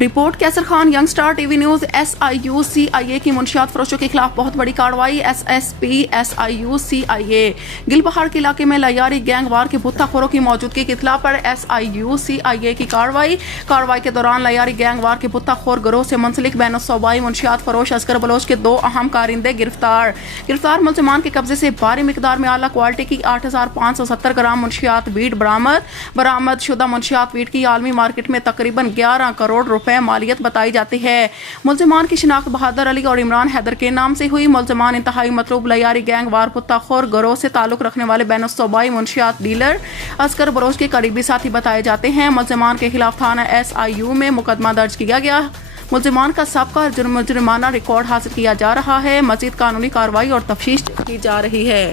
Report کیسر Khan young star T V news SIU-CIA کی منشیات فروشوں کے خلاف بہت بڑی کارروائی SSP SIU-CIA گل پہاڑ کے علاقے میں لیاری گینگ وار کے بھتہ خوروں کی موجودگی کی اطلاع پر SIU-CIA کی کارروائی کے دوران لیاری گینگ وار کے بھتہ خور گروہ سے منسلک بین الصوبائی منشیات فروش اصغر بلوچ کے 2 اہم کارندے گرفتار ملزمان کے قبضے سے بھاری مقدار میں اعلیٰ کوالٹی کی 8570 گرام منشیات ویٹ برآمد شدہ منشیات ویٹ کی عالمی مارکیٹ میں تقریباً 11 کروڑ روپے مالیت بتائی جاتی ہے۔ ملزمان کی شناخت بہادر علی اور عمران حیدر کے نام سے ہوئی۔ ملزمان انتہائی مطلوب لیاری گینگ وار بھتہ خور گروہ سے تعلق رکھنے والے بین الصوبائی منشیات ڈیلر اصغر بلوچ کے قریبی ساتھی بتائے جاتے ہیں۔ ملزمان کے خلاف تھانہ SIU میں مقدمہ درج کیا گیا۔ ملزمان کا سابقہ جرمانہ ریکارڈ حاصل کیا جا رہا ہے۔ مزید قانونی کارروائی اور تفتیش کی جا رہی ہے۔